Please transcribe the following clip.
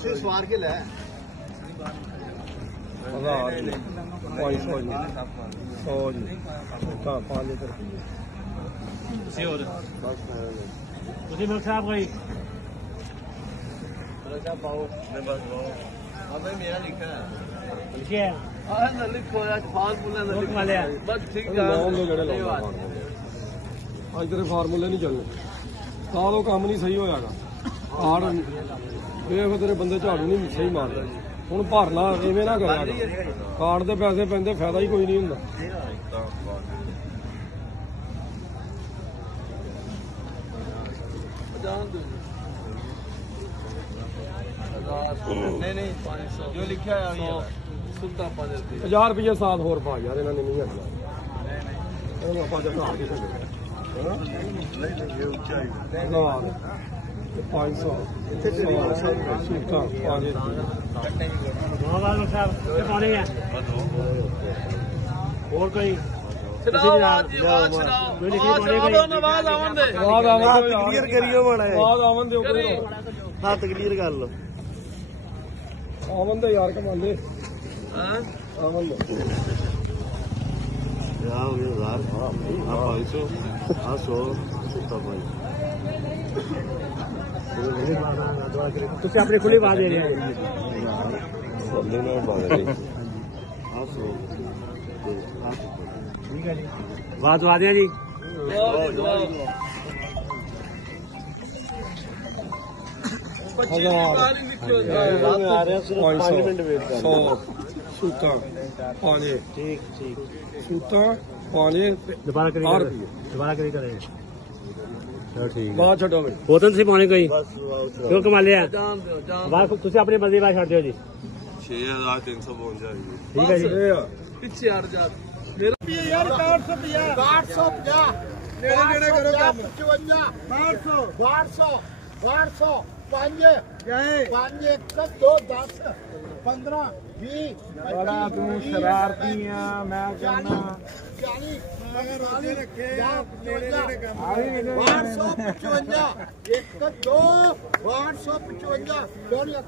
सवार के ले 500 साहब भाई मेरा लिखा है लिखो बस ठीक है ਅੱਜ ਤੇਰੇ ਫਾਰਮੂਲੇ ਨਹੀਂ ਚੱਲਣੇ ਤਾਂ ਉਹ ਕੰਮ ਨਹੀਂ ਸਹੀ ਹੋਇਆਗਾ ਆੜ ਵੇਖ ਤੇਰੇ ਬੰਦੇ ਝਾੜੂ ਨਹੀਂ ਸਹੀ ਮਾਰਦੇ ਹੁਣ ਭਰ ਲਾ ਐਵੇਂ ਨਾ ਕਰਿਆ ਕਾਰਡ ਦੇ ਪੈਸੇ ਪੈਂਦੇ ਫਾਇਦਾ ਹੀ ਕੋਈ ਨਹੀਂ ਹੁੰਦਾ नहीं 500 जो लिखा है 50 रुपये साल होर पा यार इन्होंने नहीं हटना आप घटा के और कोई हाथ क्लियर कर लो आवन दे यार कमांदे आवन दे हो गया 500 तुझे अपनी खुली बात दे रहे हैं ठीक है जी बात वादे जी दोबारा करी करें बात छो बोतल से पाने कोई क्यों कमा लिया तुझे अपनी मर्जी बात छड़ दो जी 6352 ठीक है जी पीछे यार यार 450 नेड़े करो 500 5 2 10 15 20 तू शरारती है मैं कहना 555 1 2 555